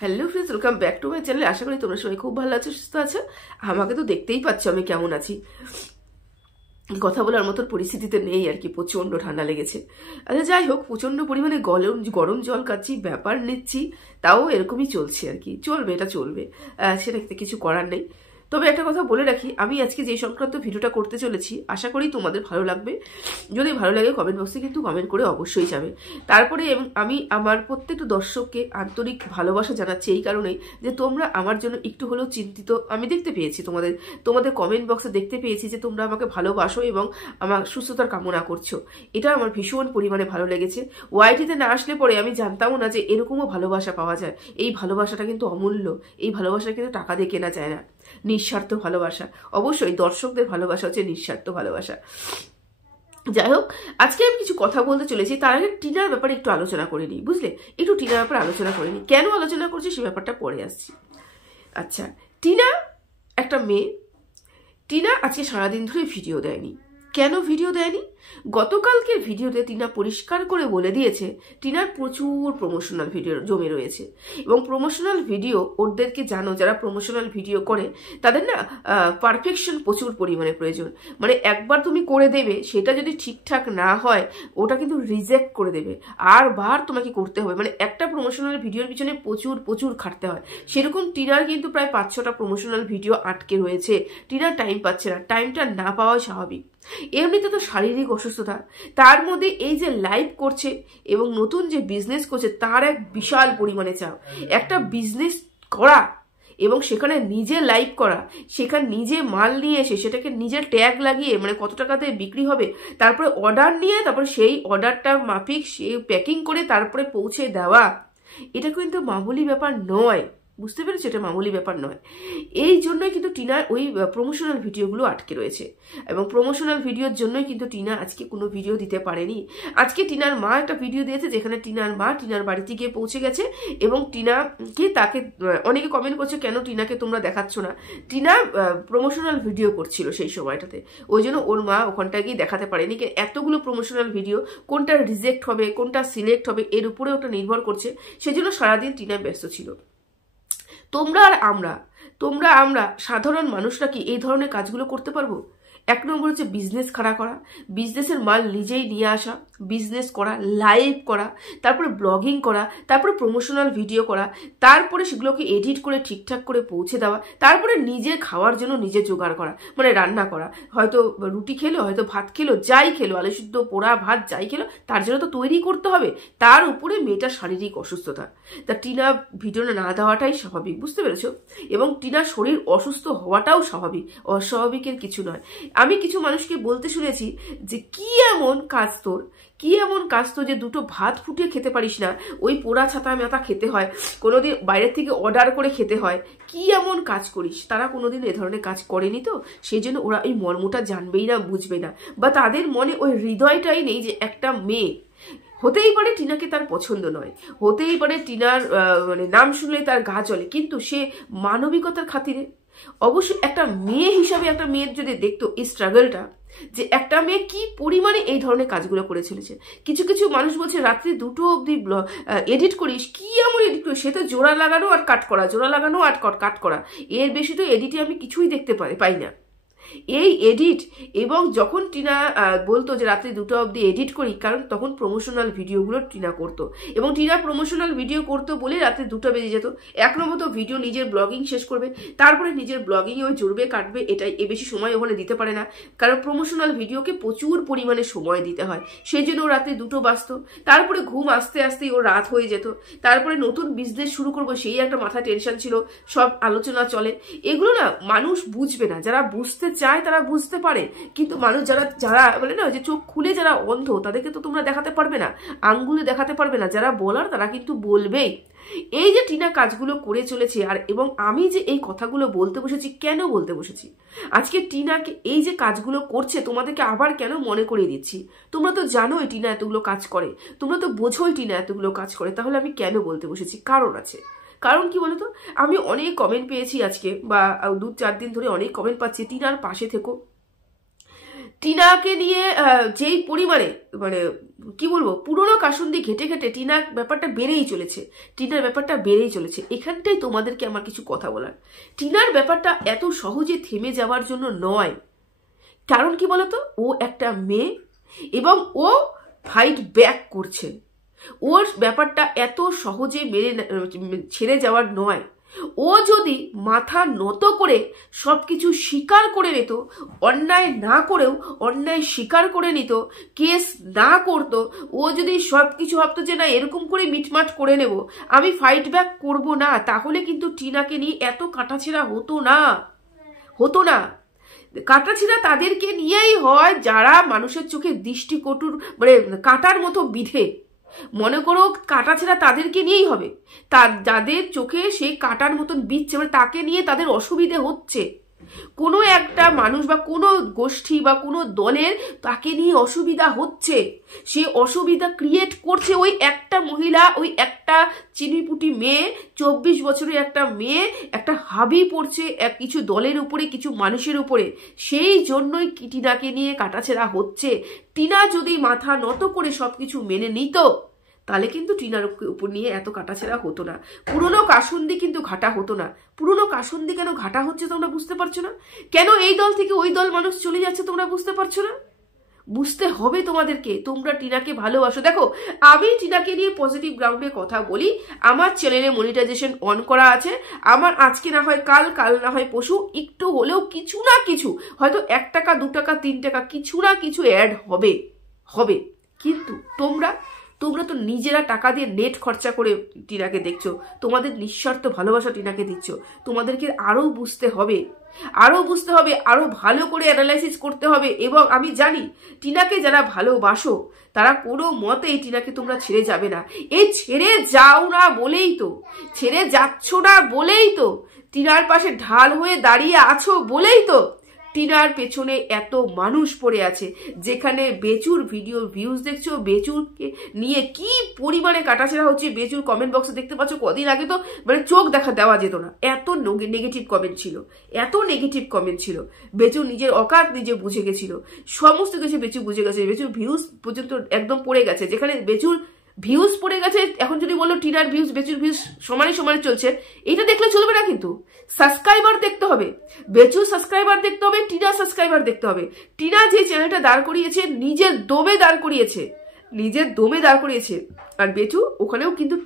Hello friends, welcome back to my channel. আশা করি তোমরা সবাই খুব ভালো আছো, সুস্থ আছো। আমাকে তো দেখতেই পাচ্ছ আমি কেমন আছি। কথা বলার মতো পরিস্থিতিতে নেই আর কি, প্রচন্ড ঠান্ডা লেগেছে। আচ্ছা যাই হোক, প্রচন্ড পরিমাণে গরম জল খাচ্ছি, ব্যাপার নিচ্ছি, তাও এরকমই চলছে আর কি। চলবে, এটা চলবে, সেটা কিছু করার নেই। তবে একটা কথা বলে রাখি, আমি আজকে যে সংক্রান্ত ভিডিওটা করতে চলেছি আশা করি তোমাদের ভালো লাগবে। যদি ভালো লাগে কমেন্ট বক্সে কিন্তু কমেন্ট করে অবশ্যই যাবে। তারপরে আমি আমার প্রত্যেকটা দর্শককে আন্তরিক ভালোবাসা জানাচ্ছি এই কারণেই যে তোমরা আমার জন্য একটু হলেও চিন্তিত। আমি দেখতে পেয়েছি তোমাদের কমেন্ট বক্সে দেখতে পেয়েছি যে তোমরা আমাকে ভালোবাসো এবং আমার সুস্থতার কামনা করছো। এটা আমার ভীষণ পরিমাণে ভালো লেগেছে। ওয়াইটিতে না আসলে পরে আমি জানতামও না যে এরকমও ভালোবাসা পাওয়া যায়। এই ভালোবাসাটা কিন্তু অমূল্য, এই ভালোবাসা কিন্তু টাকা দিয়ে কেনা যায় না। নিঃস্বার্থ ভালোবাসা, অবশ্যই দর্শকদের ভালোবাসা হচ্ছে নিঃস্বার্থ ভালোবাসা। যাই হোক, আজকে আমি কিছু কথা বলতে চলেছি, তার আগে টিনার ব্যাপারে একটু আলোচনা করে নিই, বুঝলে? একটু টিনার ব্যাপারে আলোচনা করে নিই। কেন আলোচনা করছি সে ব্যাপারটা পরে আসছি। আচ্ছা, টিনা একটা মেয়ে। টিনা আজকে সারাদিন ধরে ভিডিও দেয়নি। কেন ভিডিও দেয়নি? গতকালকের ভিডিওতে টিনা পরিষ্কার করে বলে দিয়েছে টিনার প্রচুর প্রমোশনাল ভিডিও জমে রয়েছে। এবং প্রমোশনাল ভিডিও, ওদেরকে জানো যারা প্রমোশনাল ভিডিও করে তাদের না পারফেকশন প্রচুর পরিমাণে প্রয়োজন। মানে একবার তুমি করে দেবে, সেটা যদি ঠিকঠাক না হয় ওটা কিন্তু রিজেক্ট করে দেবে, আর বার তোমাকে করতে হবে। মানে একটা প্রমোশনাল ভিডিওর পিছনে প্রচুর খাটতে হয়। সেরকম টিনার কিন্তু প্রায় 5-6টা প্রমোশনাল ভিডিও আটকে রয়েছে। টিনার টাইম পাচ্ছে না, টাইমটা না পাওয়াই স্বাভাবিক। এমনিতে তো শারীরিক অসুস্থতা, তার মধ্যে এই যে লাইভ করছে এবং নতুন যে বিজনেস করছে তার এক বিশাল পরিমাণে চাপ। একটা বিজনেস করা এবং সেখানে নিজে লাইভ করা, সেখানে নিজে মাল নিয়ে এসে সেটাকে নিজের ট্যাগ লাগিয়ে, মানে কত টাকাতে বিক্রি হবে, তারপরে অর্ডার নিয়ে তারপরে সেই অর্ডারটা মাফিক সে প্যাকিং করে তারপরে পৌঁছে দেওয়া, এটা কিন্তু মামুলি ব্যাপার নয়। বুঝতে পেরেছি, এটা মামুলি ব্যাপার নয়। এই জন্যই কিন্তু টিনার ওই প্রমোশনাল ভিডিওগুলো আটকে রয়েছে। এবং প্রমোশনাল ভিডিওর জন্যই কিন্তু টিনা আজকে কোনো ভিডিও দিতে পারেনি। আজকে টিনার মা একটা ভিডিও দিয়েছে যেখানে টিনার মা টিনার বাড়িতে গিয়ে পৌঁছে গেছে এবং টিনাকে তাকে অনেকে কমেন্ট করছে কেন টিনাকে তোমরা দেখাচ্ছ না। টিনা প্রমোশনাল ভিডিও করছিল সেই সময়টাতে, ওই জন্য ওর মা ওখানটায় গিয়ে দেখাতে পারেনি। এতগুলো প্রমোশনাল ভিডিও কোনটা রিজেক্ট হবে কোনটা সিলেক্ট হবে এর উপরে ওটা নির্ভর করছে। সেজন্য সারাদিন টিনা ব্যস্ত ছিল। তোমরা আমরা সাধারণ মানুষরা কি এই ধরনের কাজগুলো করতে পারবো? এক নম্বর হচ্ছে বিজনেস খাড়া করা, বিজনেসের মাল নিজেই নিয়ে আসা, বিজনেস করা, লাইভ করা, তারপরে ব্লগিং করা, তারপরে প্রমোশনাল ভিডিও করা, তারপরে সেগুলোকে এডিট করে ঠিকঠাক করে পৌঁছে দেওয়া, তারপরে নিজে খাওয়ার জন্য নিজে জোগাড় করা, মানে রান্না করা। হয়তো রুটি খেলো, হয়তো ভাত খেলো, যাই খেলো, আলু সিদ্ধ, পোড়া ভাত যাই খেলো, তার জন্য তো তৈরি করতে হবে। তার উপরে মেয়েটার শারীরিক অসুস্থতা, তা টিনা ভিডিও না দেওয়াটাই স্বাভাবিক, বুঝতে পেরেছো? এবং টিনার শরীর অসুস্থ হওয়াটাও স্বাভাবিক, অস্বাভাবিকের কিছু নয়। আমি কিছু মানুষকে বলতে শুনেছি যে কি এমন কাজ তোর যে দুটো ভাত ফুটিয়ে খেতে পারিস না, ওই পোড়া ছাতা মাথা খেতে হয়, কোনোদিন বাইরের থেকে অর্ডার করে খেতে হয়, কি এমন কাজ করিস? তারা কোনোদিন এ ধরনের কাজ করেনি, তো সেই জন্য ওরা ওই মর্মটা জানবেই না, বুঝবে না, বা তাদের মনে ওই হৃদয়টাই নেই যে একটা মেয়ে, হতেই পারে টিনাকে তার পছন্দ নয়, হতেই পারে টিনার মানে নাম শুনলে তার গা চলে, কিন্তু সে মানবিকতার খাতিরে অবশ্যই একটা মেয়ে হিসাবে একটা মেয়ের যদি দেখতো এই স্ট্রাগলটা, যে একটা মেয়ে কি পরিমাণে এই ধরনের কাজগুলো করে চলেছে। কিছু মানুষ বলছে রাত্রি 2টো অবধি এডিট করিস, কি এমন এডিট করিস? সে তো জোড়া লাগানো আর কাট করা, জোড়া লাগানো আর কাট করা, এর বেশি তো এডিটে আমি কিছুই দেখতে পাই না। এই এডিট, এবং যখন টিনা বলতো যে রাত্রি 2টা অবধি এডিট করি, কারণ তখন প্রমোশনাল ভিডিওগুলো টিনা করতো, এবং টিনা প্রমোশনাল ভিডিও করতো বলে রাত্রি 2টা বেজে যেত। এক নম্বর তো ভিডিও নিজের ব্লগিং শেষ করবে, তারপরে নিজের ব্লগিংয়ে ওই জুড়বে কাটবে, এটাই বেশি সময় ওখানে দিতে পারে না, কারণ প্রমোশনাল ভিডিওকে প্রচুর পরিমাণে সময় দিতে হয়। সেই জন্য ও রাত্রি 2টো বাজতো, তারপরে ঘুম আসতে আসতেই ও রাত হয়ে যেত। তারপরে নতুন বিজনেস শুরু করবো সেই একটা মাথা টেনশন ছিল, সব আলোচনা চলে। এগুলো না মানুষ বুঝবে না, যারা বুঝতে চায় তারা বুঝতে পারে, কিন্তু মানুষ যারা বলে না যে চোখ খুলে যারা অন্ধ, তাদেরকে তো তোমরা দেখাতে পারবে না, আঙ্গুলে দেখাতে পারবে না, যারা বলার তারা কিন্তু বলবেই। এই যে টিনা কাজগুলো করে চলেছে, আর এবং আমি যে এই কথাগুলো বলতে বসেছি, কেন বলতে বসেছি আজকে টিনাকে এই যে কাজগুলো করছে, তোমাদেরকে আবার কেন মনে করিয়ে দিচ্ছি? তোমরা তো জানোই টিনা এতগুলো কাজ করে, তোমরা তো বোঝোই টিনা এতগুলো কাজ করে, তাহলে আমি কেন বলতে বসেছি? কারণ আছে। কারণ কি বলতো, আমি অনেক কমেন্ট পেয়েছি আজকে, বা 2-4 দিন ধরে অনেক কমেন্ট পাচ্ছি, টিনার পাশে থেকো, টিনাকে নিয়ে যেই পরিমাণে মানে কি বলবো পুরনো কাসুন্দি ঘেটে ঘেটে টিনার ব্যাপারটা বেড়েই চলেছে, টিনার ব্যাপারটা বেড়েই চলেছে। এখানটাই তোমাদেরকে আমার কিছু কথা বলার, টিনার ব্যাপারটা এত সহজে থেমে যাওয়ার জন্য নয়। কারণ কি বলতো, ও একটা মেয়ে এবং ও ফাইট ব্যাক করছে। ওর ব্যাপারটা এত সহজে ছেড়ে যাওয়ার নয়। ও যদি মাথা নত করে সবকিছু স্বীকার করে নিত, অন্যায় না করেও অন্যায় স্বীকার করে নিত, কেস না করতো, ও যদি সবকিছু ভাবতো যে না এরকম করে মিটমাট করে নেব, আমি ফাইট ব্যাক করব না, তাহলে কিন্তু টিনাকে নিয়ে এত কাটাছেঁড়া হতো না। কাটাছেঁড়া তাদেরকে নিয়েই হয় যারা মানুষের চোখে দৃষ্টিকটুর মানে কাটার মতো বিধে। মনে করো কাটাছেঁড়া তাদেরকে নিয়েই হবে, যাদের চোখে সেই কাটার মতন বিচ্ছে, মানে তাকে নিয়ে তাদের অসুবিধে হচ্ছে। কোনো একটা মানুষ বা কোনো গোষ্ঠী বা কোনো দলের তাকে নিয়ে অসুবিধা হচ্ছে, সে অসুবিধা ক্রিয়েট করছে ওই একটা মহিলা, ওই একটা চিনিপুটি মেয়ে, 24 বছরের একটা মেয়ে একটা হাবি পড়ছে কিছু দলের উপরে, কিছু মানুষের উপরে। সেই জন্যই টিনাকে নিয়ে কাটাছেঁড়া হচ্ছে। টিনা যদি মাথা নত করে সবকিছু মেনে নিত, তাহলে কিন্তু টিনার উপর নিয়ে এত কাটাছেঁড়া হতো না, পুরনো কাসুন্দি কিন্তু ঘাটা হতো না। পুরনো কাসুন্দি কেন ঘাটা হচ্ছে তোমরা বুঝতে পারছো না? কেন এই দল থেকে ওই দল মানুষ চলে যাচ্ছে তোমরা বুঝতে পারছো না? বুঝতে হবে তোমাদেরকে। তোমরা টিনাকে ভালোবাসো। দেখো, আমি টিনাকে নিয়ে পজিটিভ গ্রাউন্ডে কথা বলি, আমার চ্যানেলে মনিটাইজেশন অন করা আছে, আমার আজকে না হয় কাল, কাল না হয় পরশু একটু হলেও কিছু না কিছু, হয়তো 1 টাকা 2 টাকা 3 টাকা কিছু না কিছু অ্যাড হবে। কিন্তু তোমরা তো নিজেরা টাকা দিয়ে নেট খরচা করে টিনাকে দেখছো, তোমাদের নিঃস্বার্থ ভালোবাসা টিনাকে দিচ্ছ। তোমাদেরকে আরো বুঝতে হবে, আরো ভালো করে অ্যানালাইসিস করতে হবে। এবং আমি জানি টিনাকে যারা ভালোবাসো তারা কোনো মতেই টিনাকে তোমরা ছেড়ে যাবে না। এই ছেড়ে যাও না বলেই তো, ছেড়ে যাচ্ছ না বলেই তো, টিনার পাশে ঢাল হয়ে দাঁড়িয়ে আছো বলেই তো টিনার পেছনে এত মানুষ পড়ে আছে। যেখানে বেচুর ভিডিও ভিউজ দেখছো, বেচুরকে নিয়ে কি পরিমাণে কাটাছেঁড়া হচ্ছে, বেচুর কমেন্ট বক্সে দেখতে পাচ্ছ। কদিন আগে তো মানে চোখ দেওয়া যেত না, এত নেগেটিভ কমেন্ট ছিল। বেচুর নিজের অকাত নিজে বুঝে গেছিল, সমস্ত কিছু বেচু বুঝে গেছে। বেচুর ভিউজ পর্যন্ত একদম পড়ে গেছে। যেখানে বেচুর ভিউজ পড়ে গেছে, এখন যদি বলো টিনার ভিউজ বেচুর ভিউজ সমানে চলছে, এটা দেখলে চলবে না। কিন্তু সাবস্ক্রাইবার দেখতে হবে, বেচুর সাবস্ক্রাইবার দেখতে হবে, টিনা সাবস্ক্রাইবার দেখতে হবে। টিনা যে চ্যানেলটা দাঁড় করিয়েছে নিজের দমে দাঁড় করিয়েছে, আর বেচু ওখানেও কিন্তু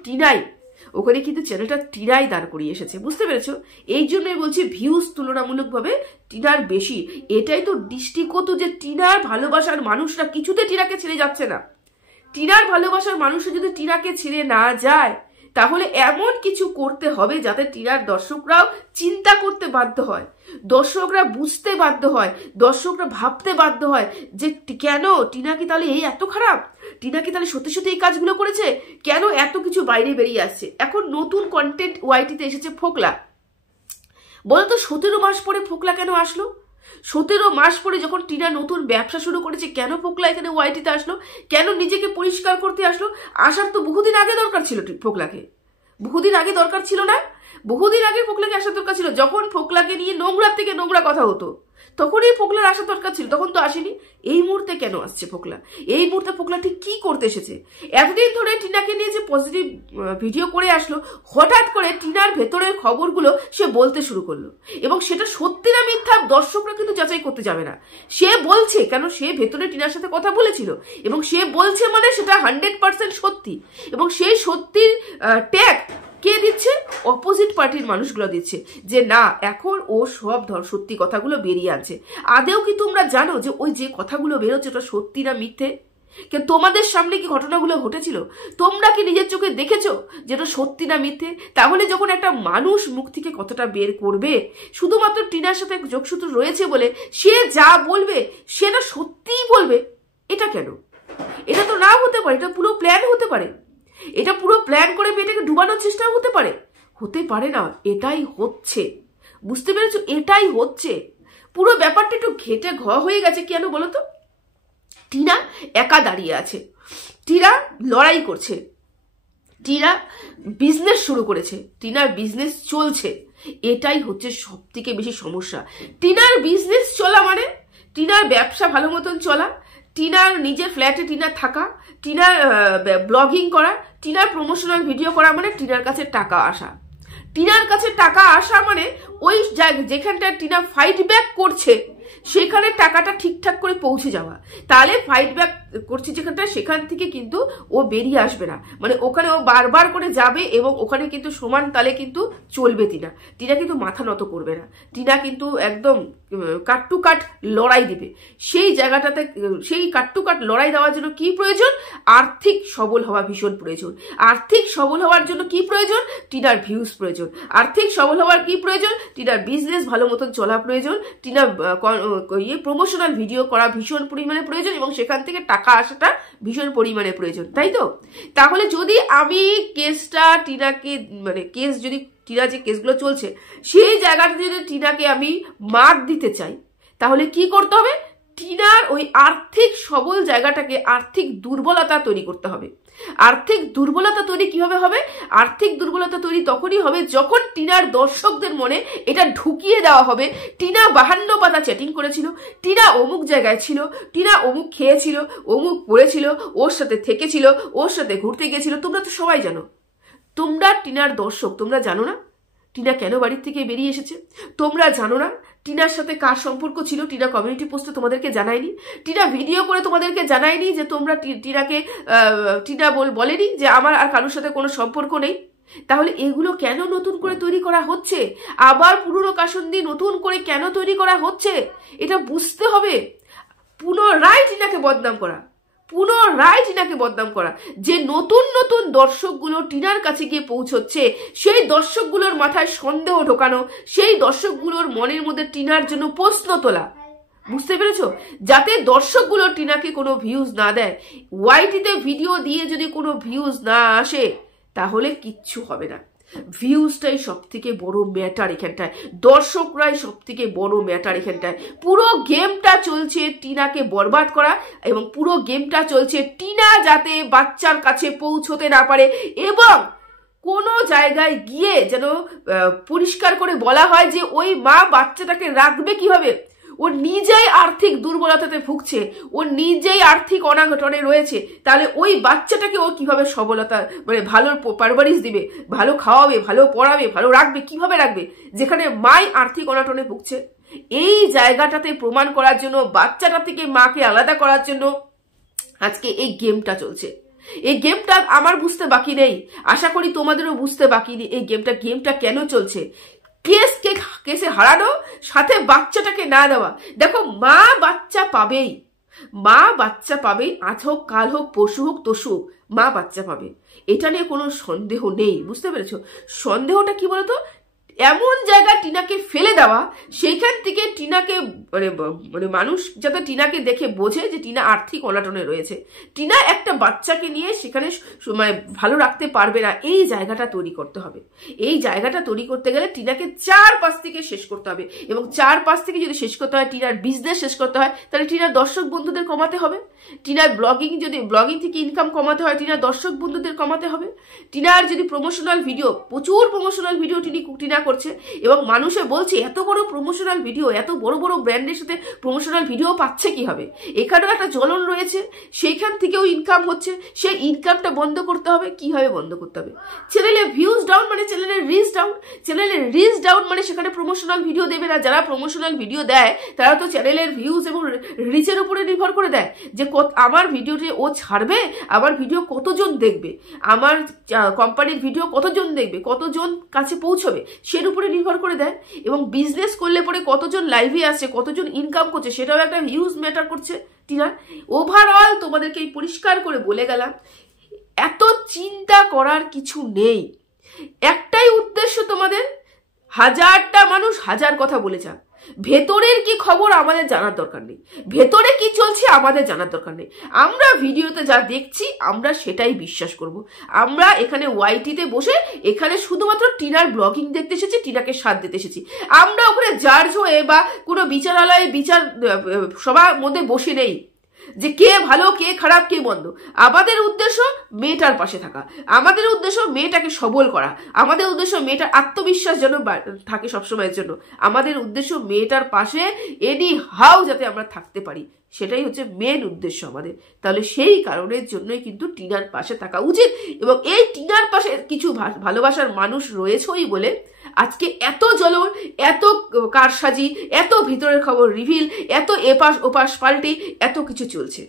ওখানে কিন্তু চ্যানেলটা টিনাই দাঁড় করিয়ে এসেছে। বুঝতে পেরেছো? এই জন্যই বলছি ভিউজ তুলনামূলকভাবে টিনার বেশি। এটাই তো দৃষ্টিকোণ যে টিনার ভালোবাসার মানুষরা কিছুতে টিনাকে ছেড়ে যাচ্ছে না। টিনার ভালোবাসার মানুষরা যদি টিনাকে ছেড়ে না যায়, তাহলে এমন কিছু করতে হবে যাতে টিনার দর্শকরাও চিন্তা করতে বাধ্য হয়, দর্শকরা বুঝতে বাধ্য হয়, দর্শকরা ভাবতে বাধ্য হয় যে কেন টিনা কি তাহলে এই এত খারাপ, টিনা কি তাহলে সত্যি সত্যি এই কাজগুলো করেছে, কেন এত কিছু বাইরে বেরিয়ে আসছে। এখন নতুন কন্টেন্ট ওয়াইটিতে এসেছে ফোকলা। বলতো 17 মাস পরে ফোকলা কেন আসলো? 17 মাস পরে যখন টিনা নতুন ব্যবসা শুরু করেছে, কেন ফোকলা এখানে ওয়াইটিতে আসলো? কেন নিজেকে পরিষ্কার করতে আসলো? আসার তো বহুদিন আগে দরকার ছিল ফোকলাকে, বহুদিন আগে দরকার ছিল না? বহুদিন আগে ফোকলাকে আসার দরকার ছিল। যখন ফোকলাকে নিয়ে নোংরার থেকে নোংরা কথা হতো তখনই ফোকলার আসার দরকার ছিল, তখন তো আসেনি। এই মুহূর্তে কেন আসছে ফোকলা? এই মুহূর্তে ফোকলা ঠিক কি করতে এসেছে? এতদিন ধরে টিনাকে নিয়ে যে পজিটিভ ভিডিও করে আসলো, হঠাৎ করে টিনার ভেতরের খবরগুলো সে বলতে শুরু করলো, এবং সেটা সত্যি না মিথ্যা দর্শকরা কিন্তু যাচাই করতে যাবে না। সে বলছে কেন, সে ভেতরে টিনার সাথে কথা বলেছিল, এবং সে বলছে মানে সেটা 100% সত্যি। এবং সেই সত্যির ট্যাগ কে দিচ্ছে? অপোজিট পার্টির মানুষগুলো দিচ্ছে, যে না এখন ও সব সত্যি কথাগুলো বেরিয়ে আনছে। আদেও কি তোমরা জানো যে ওই যে কথাগুলো বেরোচ্ছে ওটা সত্যি না মিথ্যে? কেন তোমাদের সামনে কি ঘটনাগুলো ঘটেছিল? তোমরা কি নিজের চোখে দেখেছো যেটা সত্যি না মিথ্যে? তাহলে যখন একটা মানুষ মুখ থেকে কথাটা বের করবে, শুধুমাত্র টিনার সাথে যোগসূত্র রয়েছে বলে সে যা বলবে সেটা সত্যিই বলবে, এটা কেন? এটা তো না হতে পারে, এটা পুরো প্ল্যান হতে পারে, এটা পুরো প্ল্যান করে মেয়েটাকে ডুবানোর চেষ্টা হতে পারে না। এটাই হচ্ছে, বুঝতে পেরেছো? এটাই হচ্ছে। পুরো ব্যাপারটা একটু ঘেটে হয়ে গেছে। কেন বলো তো? টিনা একা দাঁড়িয়ে আছে, টিনা লড়াই করছে, টিনা বিজনেস শুরু করেছে, টিনার বিজনেস চলছে। এটাই হচ্ছে সব থেকে বেশি সমস্যা। টিনার বিজনেস চলা মানে টিনার ব্যবসা ভালো মতন চলা, টিনার নিজের ফ্ল্যাটে টিনার থাকা, টিনার ব্লগিং করা, টিনার প্রমোশনাল ভিডিও করা, মানে টিনার কাছে টাকা আসা। টিনার কাছে টাকা আসা মানে ওই যেখানটা টিনা ফাইট ব্যাক করছে সেখানে টাকাটা ঠিকঠাক করে পৌঁছে যাওয়া। তাহলে ফাইট ব্যাক করছে যেখানটা, সেখান থেকে কিন্তু ও বেরিয়ে আসবে না, মানে ওখানে ও বারবার করে যাবে এবং ওখানে কিন্তু সমান তালে কিন্তু চলবে। টিনা কিন্তু মাথা নত করবে না, টিনা কিন্তু একদম কাট টু কাট লড়াই দিবে। সেই জায়গাটাতে, সেই কাট টু কাট লড়াই দেওয়ার জন্য কি প্রয়োজন? আর্থিক সবল হওয়া ভীষণ প্রয়োজন। আর্থিক সবল হওয়ার জন্য কি প্রয়োজন? টিনার ভিউজ প্রয়োজন। আর্থিক সবল হওয়ার কি প্রয়োজন? টিনার বিজনেস ভালো মতন চলা প্রয়োজন। টিনার প্রমোশনাল ভিডিও করা ভীষণ পরিমাণে প্রয়োজন এবং সেখান থেকে টাকা আসাটা ভীষণ পরিমাণে প্রয়োজন, তাই তো? তাহলে যদি আমি কেসটা টিনাকে, মানে কেস যদি টিনা যে কেসগুলো চলছে সেই জায়গাটা যদি টিনাকে আমি মাত দিতে চাই, তাহলে কি করতে হবে? টিনার ওই আর্থিক সবল জায়গাটাকে আর্থিক দুর্বলতা তৈরি করতে হবে। আর্থিক দুর্বলতা তৈরি কিভাবে হবে? আর্থিক দুর্বলতা তৈরি তখনই হবে যখন টিনার দর্শকদের মনে এটা ঢুকিয়ে দেওয়া হবে টিনা 52 পাতা চ্যাটিং করেছিল, টিনা অমুক জায়গায় ছিল, টিনা অমুক খেয়েছিল, অমুক পড়েছিল, ওর সাথে থেকেছিল, ওর সাথে ঘুরতে গিয়েছিল। তোমরা তো সবাই জানো, তোমরা টিনার দর্শক, তোমরা জানো না টিনা কেন বাড়ির থেকে বেরিয়ে এসেছে? তোমরা জানো না টিনার সাথে কার সম্পর্ক ছিল? টিনা কমিউনিটি পোস্টে তোমাদেরকে জানায়নি, টিনা ভিডিও করে তোমাদেরকে জানায়নি যে তোমরা টিনাকে, টিনা বলেনি যে আমার আর কারোর সাথে কোনো সম্পর্ক নেই। তাহলে এগুলো কেন নতুন করে তৈরি করা হচ্ছে? আবার পুরনো কাসন্দি নতুন করে কেন তৈরি করা হচ্ছে? এটা বুঝতে হবে। পুনরায় টিনাকে বদনাম করা, পুনরায় টিনাকে বদনাম করা, যে নতুন নতুন দর্শকগুলো টিনার কাছে গিয়ে পৌঁছচ্ছে, সেই দর্শকগুলোর মাথায় সন্দেহ ঢোকানো, সেই দর্শকগুলোর মনের মধ্যে টিনার জন্য প্রশ্ন তোলা। বুঝতে পেরেছো? যাতে দর্শকগুলো টিনাকে কোনো ভিউজ না দেয়। ওয়াইটিতে ভিডিও দিয়ে যদি কোনো ভিউজ না আসে তাহলে কিচ্ছু হবে না। ভিউজটাই সব থেকে বড় ম্যাটার এখানটায়, দর্শকরাই সব থেকে বড় ম্যাটার এখানটায়। পুরো গেমটা চলছে টিনাকে বরবাদ করা এবং পুরো গেমটা চলছে টিনা যাতে বাচ্চার কাছে পৌঁছতে না পারে এবং কোনো জায়গায় গিয়ে যেন পরিষ্কার করে বলা হয় যে ওই মা বাচ্চাটাকে রাখবে কিভাবে। ও নিজেই আর্থিক দুর্বলতাতে ভুগছে, ও নিজেই আর্থিক অনাঘটনে রয়েছে, তাহলে ওই বাচ্চাটাকে ও কিভাবে সবলতা, মানে ভালো পারভারিশ দিবে, ভালো খাওয়াবে, ভালো পড়াবে, ভালো রাখবে, কিভাবে রাখবে যেখানে মাই আর্থিক অনাটনে ভুগছে? এই জায়গাটাতে প্রমাণ করার জন্য, বাচ্চাটা থেকে মাকে আলাদা করার জন্য আজকে এই গেমটা চলছে। এই গেমটা আমার বুঝতে বাকি নেই, আশা করি তোমাদেরও বুঝতে বাকি নেই এই গেমটা কেন চলছে। কেসে হারানো, সাথে বাচ্চাটাকে না দেওয়া। দেখো, মা বাচ্চা পাবেই, মা বাচ্চা পাবেই, আজ হোক কাল হোক পশু হোক তসু হোক, মা বাচ্চা পাবে, এটা নিয়ে কোনো সন্দেহ নেই। বুঝতে পেরেছো? সন্দেহটা কি বলতো? এমন জায়গা টিনাকে ফেলে দেওয়া, সেইখান থেকে টিনাকে মানে মানুষ যাতে টিনাকে দেখে বোঝে যে টিনা আর্থিক অনাটনে রয়েছে, টিনা একটা বাচ্চাকে নিয়ে সেখানে মানে ভালো রাখতে পারবে না, এই জায়গাটা তৈরি করতে হবে। এই জায়গাটা তৈরি করতে গেলে টিনাকে 4 থেকে শেষ করতে হবে এবং 4 থেকে যদি শেষ করতে হয়, টিনার বিজনেস শেষ করতে হয়, তাহলে টিনার দর্শক বন্ধুদের কমাতে হবে। টিনার ব্লগিং থেকে ইনকাম কমাতে হয়, টিনার দর্শক বন্ধুদের কমাতে হবে। টিনার যদি প্রমোশনাল ভিডিও, প্রচুর প্রমোশনাল ভিডিও টিনা করছে এবং মানুষে বলছে এত বড় প্রমোশনাল ভিডিও, এত বড় বড় ব্র্যান্ডের সাথে প্রমোশনাল ভিডিও পাচ্ছে কি হবে? এখানেও একটা জ্বলন রয়েছে, সেইখান থেকেও ইনকাম হচ্ছে, সেই ইনকামটা বন্ধ করতে হবে। কিভাবে বন্ধ করতে হবে? চ্যানেলে ভিউজ ডাউন মানে চ্যানেলের রিচ ডাউন, চ্যানেলের রিচ ডাউন মানে সেখানে প্রমোশনাল ভিডিও দেবে না। যারা প্রমোশনাল ভিডিও দেয় তারা তো চ্যানেলের ভিউজ এবং রিচের উপরে নির্ভর করে দেয় যে আমার ভিডিওটি ও ছাড়বে, আমার ভিডিও কতজন দেখবে, আমার কোম্পানির ভিডিও কতজন দেখবে, কতজন কাছে পৌঁছবে, সের উপরে নির্ভর করে দেয়। এবং বিজনেস করলে পরে কতজন লাইভে আসছে, কতজন ইনকাম করছে, সেটাও একটা হিউজ ম্যাটার করছে টিনার। ওভারঅল তোমাদেরকে পরিষ্কার করে বলে গেলাম, এত চিন্তা করার কিছু নেই। একটাই উদ্দেশ্য তোমাদের, 1000টা মানুষ 1000 কথা বলে যাক, ভেতরের কি খবর আমাদের জানার দরকার নেই, ভেতরে কি চলছে আমাদের জানার দরকার নেই। আমরা ভিডিওতে যা দেখছি আমরা সেটাই বিশ্বাস করব। আমরা এখানে ওয়াইটিতে বসে এখানে শুধুমাত্র টিনার ব্লগিং দেখতে এসেছি, টিনাকে সাথ দিতে এসেছি। আমরা ওখানে জাজ হয়ে বা কোনো বিচারালয়ে বিচার সবার মধ্যে বসে নেই। যে কে ভালো কে খারাপ কে মন্দ। আমাদের উদ্দেশ্য মেয়েটার পাশে থাকা, আমাদের উদ্দেশ্য মেয়েটাকে সবল করা, আমাদের উদ্দেশ্য মেয়েটার আত্মবিশ্বাস যেন থাকে সবসময়ের জন্য, আমাদের উদ্দেশ্য মেয়েটার পাশে এনি হাউ যাতে আমরা থাকতে পারি, সেটাই হচ্ছে মেন উদ্দেশ্য আমাদের। তাহলে সেই কারণের জন্যই কিন্তু টিনার পাশে থাকা উচিত। এবং এই টিনার পাশে কিছু ভালোবাসার মানুষ রয়েছেই বলে আজকে এত জ্বলন, এত কারসাজি, এত ভিতরের খবর রিভিল, এত এপাশ ওপাশ পাল্টে এত কিছু চলছে।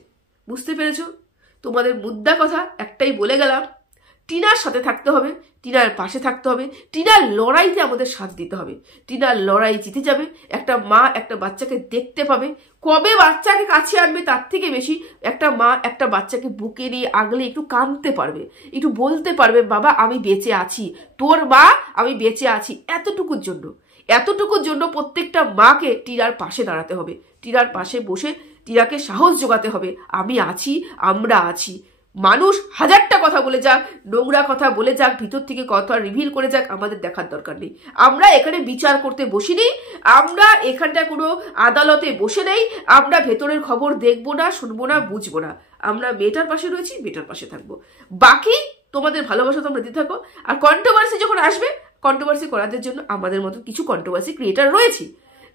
বুঝতে পেরেছো? তোমাদের মুদ্রা কথা একটাই বলে গেলাম, টিনার সাথে থাকতে হবে, টিনার পাশে থাকতে হবে, টিনার লড়াইতে আমাদের সাথ দিতে হবে। টিনার লড়াই জিতে যাবে, একটা মা একটা বাচ্চাকে দেখতে পাবে, কবে বাচ্চাকে কাছে আনবে তার থেকে বেশি একটা মা একটা বাচ্চাকে বুকে নিয়ে আগলে একটু কাঁদতে পারবে, একটু বলতে পারবে বাবা আমি বেঁচে আছি, তোর মা আমি বেঁচে আছি। এতটুকুর জন্য প্রত্যেকটা মাকে টিনার পাশে দাঁড়াতে হবে, টিনার পাশে বসে টিনাকে সাহস জোগাতে হবে, আমি আছি, আমরা আছি। মানুষ হাজারটা কথা বলে যাক, নোংরা কথা বলে যাক, ভিতর থেকে কথা রিভিল করে যাক, আমাদের দেখার দরকার নেই। আমরা এখানে বিচার করতে বসিনি, আমরা এখানটা কোনো আদালতে বসে নেই, আমরা ভেতরের খবর দেখবো না, শুনবো না, বুঝবো না। আমরা মেয়েটার পাশে রয়েছি, মেয়েটার পাশে থাকবো। বাকি তোমাদের ভালোবাসা তোমরা দিতে থাকো। আর কন্ট্রোভার্সি যখন আসবে, কন্ট্রোভার্সি করাদের জন্য আমাদের মতো কিছু কন্ট্রোভার্সি ক্রিয়েটার রয়েছে।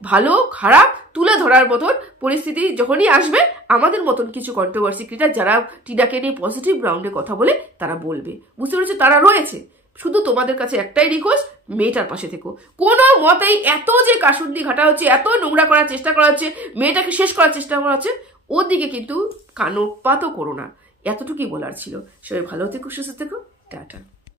ভালো খারাপ তুলে ধরার মতন পরিস্থিতি যখনই আসবে, আমাদের মতন কিছু কন্ট্রোভার্সি ক্রিয়েটার যারা টিনাকে নিয়ে পজিটিভ গ্রাউন্ডে কথা বলে তারা বলবে। বুঝতে পেরেছো? তারা রয়েছে। শুধু তোমাদের কাছে একটাই রিকোয়েস্ট, মেয়েটার পাশে থেকো। কোনো মতেই এত যে কাসুন্দি ঘাটা হচ্ছে, এত নোংরা করার চেষ্টা করা হচ্ছে, মেয়েটাকে শেষ করার চেষ্টা করা হচ্ছে, ওর দিকে কিন্তু কানপাতও করো না। এতটুকুই বলার ছিল। সবাই ভালো থেকো, সুস্থ থেকো, টাটা।